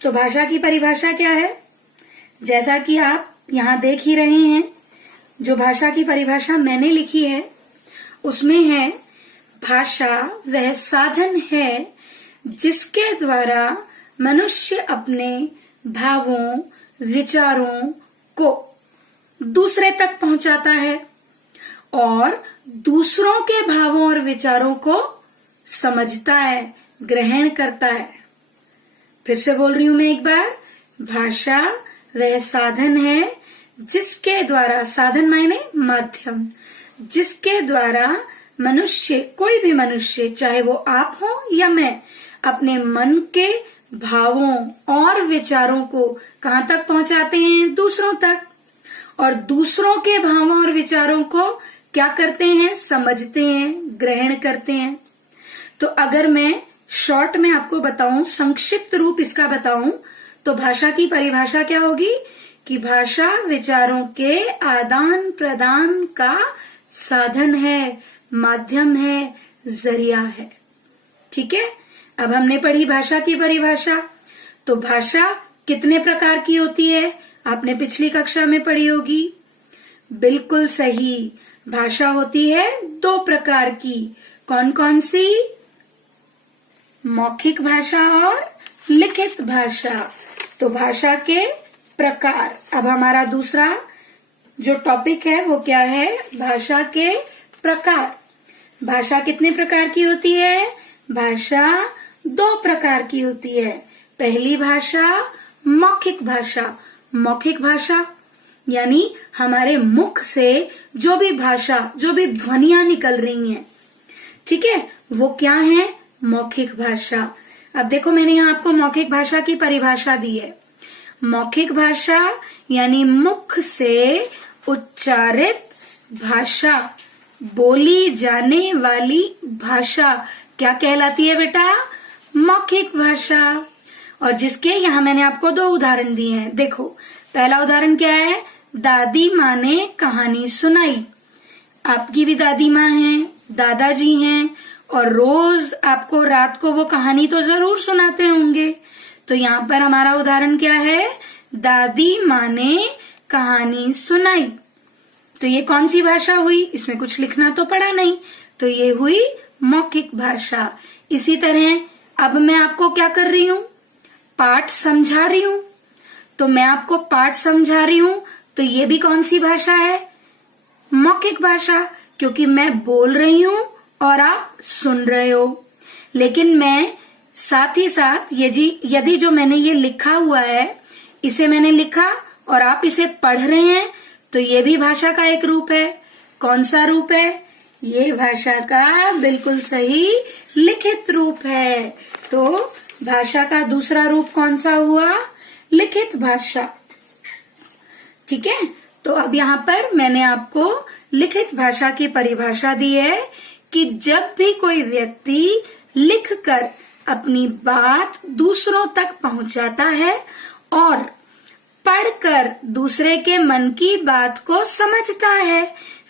तो भाषा की परिभाषा क्या है? जैसा कि आप यहाँ देख ही रहे हैं, जो भाषा की परिभाषा मैंने लिखी है उसमें है, भाषा वह साधन है जिसके द्वारा मनुष्य अपने भावों, विचारों को दूसरे तक पहुंचाता है और दूसरों के भावों और विचारों को समझता है, ग्रहण करता है। फिर से बोल रही हूं मैं एक बार, भाषा वह साधन है जिसके द्वारा, साधन मायने माध्यम, जिसके द्वारा मनुष्य, कोई भी मनुष्य, चाहे वो आप हो या मैं, अपने मन के भावों और विचारों को कहाँ तक पहुंचाते हैं? दूसरों तक। और दूसरों के भावों और विचारों को क्या करते हैं? समझते हैं, ग्रहण करते हैं। तो अगर मैं शॉर्ट में आपको बताऊं, संक्षिप्त रूप इसका बताऊं, तो भाषा की परिभाषा क्या होगी कि भाषा विचारों के आदान प्रदान का साधन है, माध्यम है, जरिया है। ठीक है, अब हमने पढ़ी भाषा की परिभाषा। तो भाषा कितने प्रकार की होती है? आपने पिछली कक्षा में पढ़ी होगी। बिल्कुल सही, भाषा होती है 2 प्रकार की। कौन कौन सी? मौखिक भाषा और लिखित भाषा। तो भाषा के प्रकार। अब हमारा दूसरा जो टॉपिक है वो क्या है? भाषा के प्रकार। भाषा कितने प्रकार की होती है? भाषा 2 प्रकार की होती है। पहली भाषा मौखिक भाषा। मौखिक भाषा यानी हमारे मुख से जो भी भाषा, जो भी ध्वनियां निकल रही हैं, ठीक है, वो क्या है? मौखिक भाषा। अब देखो, मैंने यहाँ आपको मौखिक भाषा की परिभाषा दी है। मौखिक भाषा यानी मुख से उच्चारित भाषा, बोली जाने वाली भाषा क्या कहलाती है बेटा? मौखिक भाषा। और जिसके यहाँ मैंने आपको 2 उदाहरण दिए हैं। देखो, पहला उदाहरण क्या है? दादी माँ ने कहानी सुनाई। आपकी भी दादी माँ हैं, दादाजी हैं, और रोज आपको रात को वो कहानी तो जरूर सुनाते होंगे। तो यहाँ पर हमारा उदाहरण क्या है? दादी माँ ने कहानी सुनाई। तो ये कौन सी भाषा हुई? इसमें कुछ लिखना तो पड़ा नहीं, तो ये हुई मौखिक भाषा। इसी तरह अब मैं आपको क्या कर रही हूँ? पाठ समझा रही हूँ। तो मैं आपको पाठ समझा रही हूँ, तो ये भी कौन सी भाषा है? मौखिक भाषा, क्योंकि मैं बोल रही हूँ और आप सुन रहे हो। लेकिन मैं साथ ही साथ यदि जो मैंने ये लिखा हुआ है, इसे मैंने लिखा और आप इसे पढ़ रहे हैं, तो ये भी भाषा का एक रूप है। कौन सा रूप है? ये भाषा का बिल्कुल सही लिखित रूप है। तो भाषा का दूसरा रूप कौन सा हुआ? लिखित भाषा। ठीक है, तो अब यहाँ पर मैंने आपको लिखित भाषा की परिभाषा दी है कि जब भी कोई व्यक्ति लिखकर अपनी बात दूसरों तक पहुंचाता है और पढ़कर दूसरे के मन की बात को समझता है,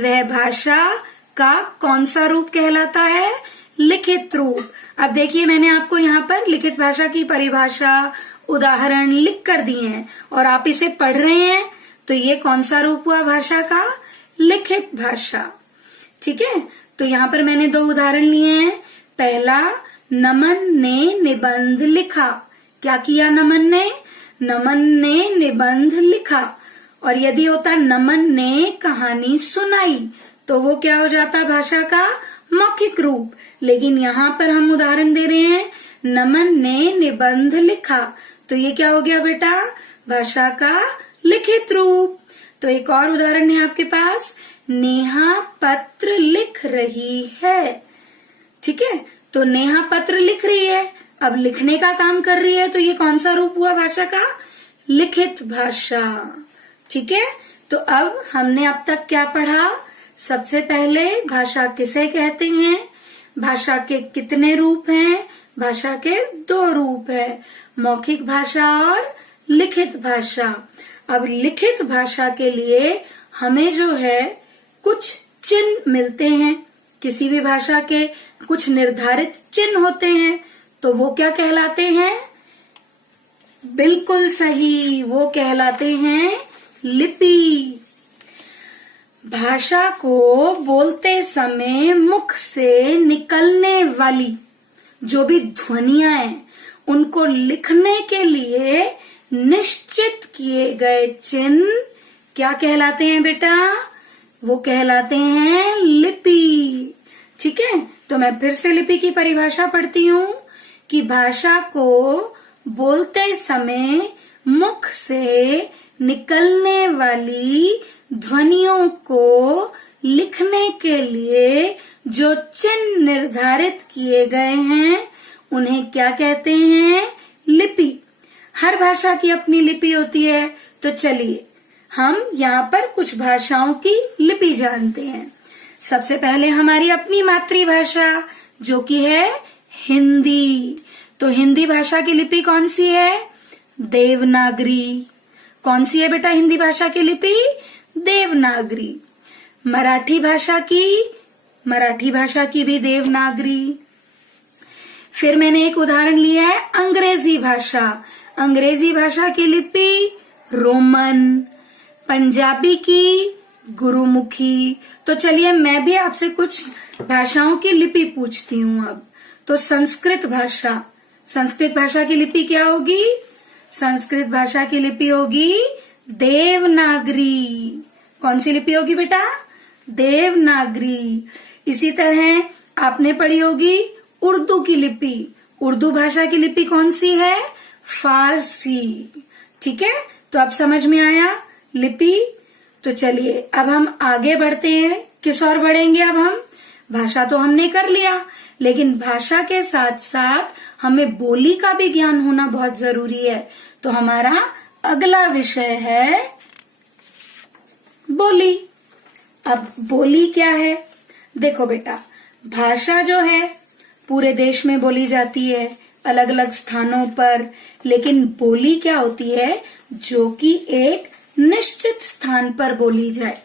वह भाषा का कौन सा रूप कहलाता है? लिखित रूप। अब देखिए, मैंने आपको यहाँ पर लिखित भाषा की परिभाषा, उदाहरण लिख कर दिए हैं और आप इसे पढ़ रहे हैं, तो ये कौन सा रूप हुआ भाषा का? लिखित भाषा। ठीक है, तो यहाँ पर मैंने 2 उदाहरण लिए हैं। पहला, नमन ने निबंध लिखा। क्या किया नमन ने? नमन ने निबंध लिखा। और यदि होता नमन ने कहानी सुनाई, तो वो क्या हो जाता? भाषा का मौखिक रूप। लेकिन यहाँ पर हम उदाहरण दे रहे हैं, नमन ने निबंध लिखा, तो ये क्या हो गया बेटा? भाषा का लिखित रूप। तो एक और उदाहरण है आपके पास, नेहा पत्र लिख रही है। ठीक है, तो नेहा पत्र लिख रही है, अब लिखने का काम कर रही है, तो ये कौन सा रूप हुआ भाषा का? लिखित भाषा। ठीक है, तो अब हमने अब तक क्या पढ़ा? सबसे पहले भाषा किसे कहते हैं, भाषा के कितने रूप हैं? भाषा के 2 रूप हैं, मौखिक भाषा और लिखित भाषा। अब लिखित भाषा के लिए हमें जो है कुछ चिन्ह मिलते हैं, किसी भी भाषा के कुछ निर्धारित चिन्ह होते हैं, तो वो क्या कहलाते हैं? बिल्कुल सही, वो कहलाते हैं लिपि। भाषा को बोलते समय मुख से निकलने वाली जो भी ध्वनियां हैं उनको लिखने के लिए निश्चित किए गए चिन्ह क्या कहलाते हैं बेटा? वो कहलाते हैं लिपि। ठीक है, तो मैं फिर से लिपि की परिभाषा पढ़ती हूँ कि भाषा को बोलते समय मुख से निकलने वाली ध्वनियों को लिखने के लिए जो चिन्ह निर्धारित किए गए हैं उन्हें क्या कहते हैं? लिपि। हर भाषा की अपनी लिपि होती है, तो चलिए हम यहाँ पर कुछ भाषाओं की लिपि जानते हैं। सबसे पहले हमारी अपनी मातृभाषा जो कि है हिंदी। तो हिंदी भाषा की लिपि कौन सी है? देवनागरी। कौन सी है बेटा हिंदी भाषा की लिपि? देवनागरी। मराठी भाषा की भी देवनागरी। फिर मैंने एक उदाहरण लिया है अंग्रेजी भाषा की लिपि रोमन। पंजाबी की गुरुमुखी। तो चलिए मैं भी आपसे कुछ भाषाओं की लिपि पूछती हूँ अब। तो संस्कृत भाषा की लिपि क्या होगी? संस्कृत भाषा की लिपि होगी देवनागरी। कौन सी लिपि होगी बेटा? देवनागरी। इसी तरह आपने पढ़ी होगी उर्दू की लिपि। उर्दू भाषा की लिपि कौन सी है? फारसी। ठीक है, तो अब समझ में आया लिपि। तो चलिए अब हम आगे बढ़ते हैं। किस और बढ़ेंगे अब हम? भाषा तो हमने कर लिया, लेकिन भाषा के साथ साथ हमें बोली का भी ज्ञान होना बहुत जरूरी है। तो हमारा अगला विषय है बोली। अब बोली क्या है? देखो बेटा, भाषा जो है पूरे देश में बोली जाती है अलग अलग स्थानों पर, लेकिन बोली क्या होती है? जो कि एक निश्चित स्थान पर बोली जाए।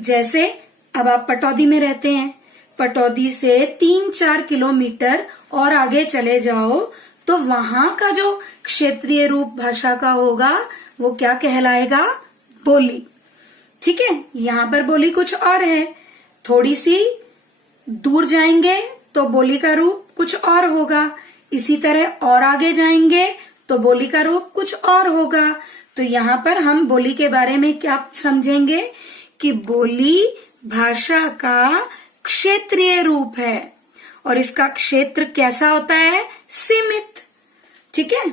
जैसे अब आप पटौदी में रहते हैं, पटौदी से 3-4 किलोमीटर और आगे चले जाओ तो वहां का जो क्षेत्रीय रूप भाषा का होगा वो क्या कहलाएगा? बोली। ठीक है, यहाँ पर बोली कुछ और है। थोड़ी सी दूर जाएंगे तो बोली का रूप कुछ और होगा। इसी तरह और आगे जाएंगे तो बोली का रूप कुछ और होगा। तो यहाँ पर हम बोली के बारे में क्या समझेंगे कि बोली भाषा का क्षेत्रीय रूप है और इसका क्षेत्र कैसा होता है? सीमित। ठीक है,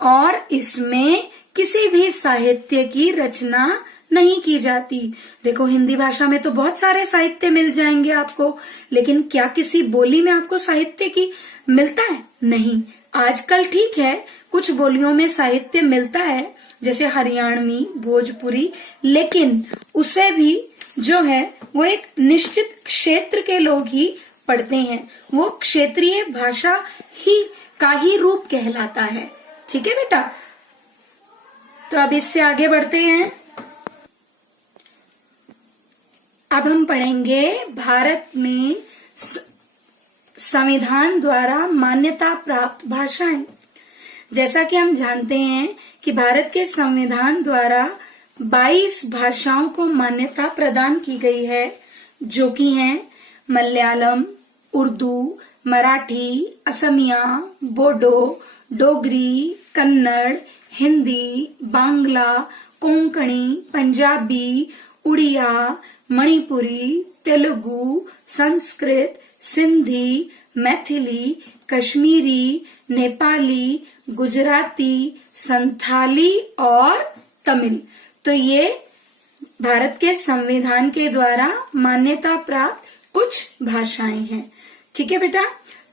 और इसमें किसी भी साहित्य की रचना नहीं की जाती। देखो हिंदी भाषा में तो बहुत सारे साहित्य मिल जाएंगे आपको, लेकिन क्या किसी बोली में आपको साहित्य की मिलता है? नहीं। आजकल ठीक है कुछ बोलियों में साहित्य मिलता है जैसे हरियाणवी, भोजपुरी, लेकिन उसे भी जो है वो एक निश्चित क्षेत्र के लोग ही पढ़ते हैं। वो क्षेत्रीय भाषा ही का ही रूप कहलाता है। ठीक है बेटा, तो अब इससे आगे बढ़ते हैं। अब हम पढ़ेंगे भारत में संविधान द्वारा मान्यता प्राप्त भाषाएं। जैसा कि हम जानते हैं कि भारत के संविधान द्वारा 22 भाषाओं को मान्यता प्रदान की गई है, जो कि हैं मलयालम, उर्दू, मराठी, असमिया, बोडो, डोगरी, कन्नड़, हिंदी, बांग्ला, कोंकणी, पंजाबी, उड़िया, मणिपुरी, तेलुगु, संस्कृत, सिंधी, मैथिली, कश्मीरी, नेपाली, गुजराती, संथाली और तमिल। तो ये भारत के संविधान के द्वारा मान्यता प्राप्त कुछ भाषाएं हैं। ठीक है बेटा,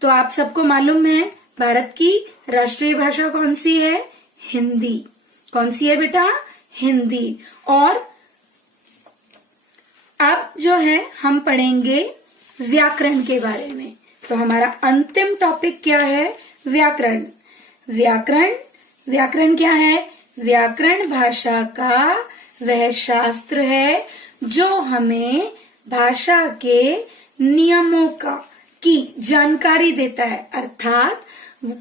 तो आप सबको मालूम है भारत की राष्ट्रीय भाषा कौन सी है? हिंदी। कौन सी है बेटा? हिंदी। और अब जो है हम पढ़ेंगे व्याकरण के बारे में। तो हमारा अंतिम टॉपिक क्या है? व्याकरण। व्याकरण क्या है? व्याकरण भाषा का वह शास्त्र है जो हमें भाषा के नियमों की जानकारी देता है। अर्थात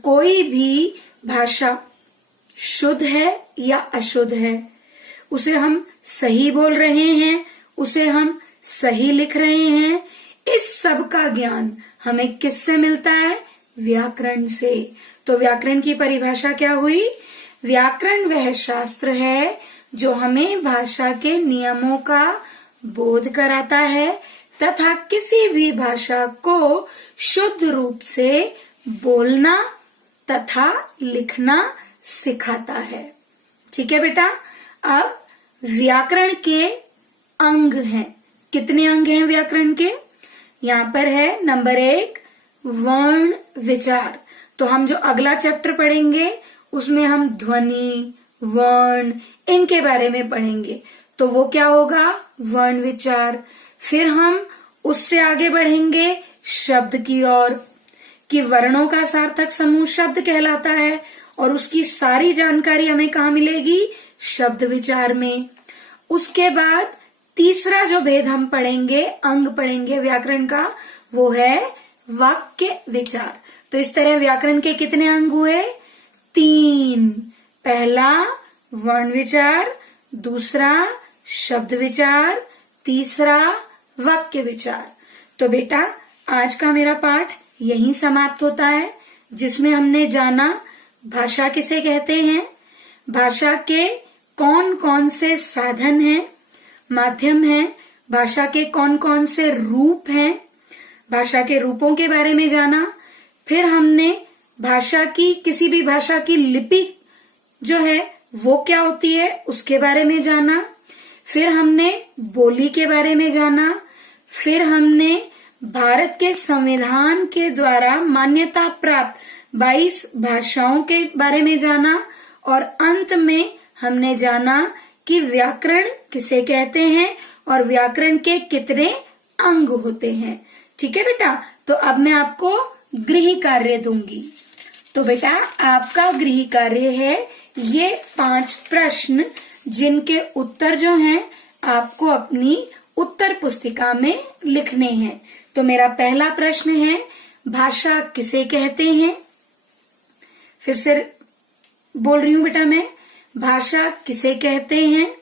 कोई भी भाषा शुद्ध है या अशुद्ध है, उसे हम सही बोल रहे हैं, उसे हम सही लिख रहे हैं, इस सब का ज्ञान हमें किससे मिलता है? व्याकरण से। तो व्याकरण की परिभाषा क्या हुई? व्याकरण वह शास्त्र है जो हमें भाषा के नियमों का बोध कराता है तथा किसी भी भाषा को शुद्ध रूप से बोलना तथा लिखना सिखाता है। ठीक है बेटा। अब व्याकरण के अंग हैं। कितने अंग हैं व्याकरण के? यहाँ पर है नंबर 1 वर्ण विचार। तो हम जो अगला चैप्टर पढ़ेंगे उसमें हम ध्वनि, वर्ण, इनके बारे में पढ़ेंगे। तो वो क्या होगा? वर्ण विचार। फिर हम उससे आगे बढ़ेंगे शब्द की ओर, कि वर्णों का सार्थक समूह शब्द कहलाता है और उसकी सारी जानकारी हमें कहाँ मिलेगी? शब्द विचार में। उसके बाद तीसरा जो भेद हम पढ़ेंगे, अंग पढ़ेंगे व्याकरण का, वो है वाक्य विचार। तो इस तरह व्याकरण के कितने अंग हुए? 3। पहला वर्ण विचार, दूसरा शब्द विचार, तीसरा वाक्य विचार। तो बेटा आज का मेरा पाठ यहीं समाप्त होता है, जिसमें हमने जाना भाषा किसे कहते हैं, भाषा के कौन कौन से साधन हैं, माध्यम हैं, भाषा के कौन कौन से रूप हैं, भाषा के रूपों के बारे में जाना। फिर हमने भाषा की, किसी भी भाषा की लिपि जो है वो क्या होती है उसके बारे में जाना। फिर हमने बोली के बारे में जाना। फिर हमने भारत के संविधान के द्वारा मान्यता प्राप्त 22 भाषाओं के बारे में जाना। और अंत में हमने जाना कि व्याकरण किसे कहते हैं और व्याकरण के कितने अंग होते हैं। ठीक है बेटा। तो अब मैं आपको गृह कार्य दूंगी। तो बेटा आपका गृह कार्य है ये 5 प्रश्न, जिनके उत्तर जो हैं आपको अपनी उत्तर पुस्तिका में लिखने हैं। तो मेरा पहला प्रश्न है, भाषा किसे कहते हैं? फिर से बोल रही हूं बेटा मैं, भाषा किसे कहते हैं?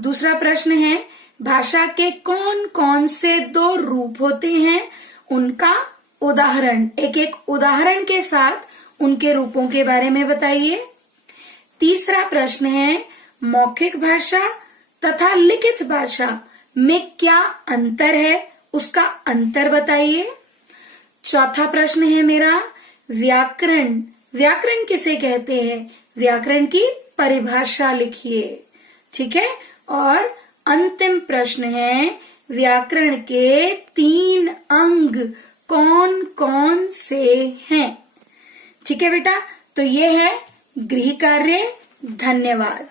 दूसरा प्रश्न है, भाषा के कौन कौन से 2 रूप होते हैं, उनका उदाहरण, एक एक उदाहरण के साथ उनके रूपों के बारे में बताइए। तीसरा प्रश्न है, मौखिक भाषा तथा लिखित भाषा में क्या अंतर है, उसका अंतर बताइए। चौथा प्रश्न है मेरा, व्याकरण, व्याकरण किसे कहते हैं, व्याकरण की परिभाषा लिखिए। ठीक है। और अंतिम प्रश्न है, व्याकरण के 3 अंग कौन कौन से हैं। ठीक है बेटा। तो ये है गृह कार्य। धन्यवाद।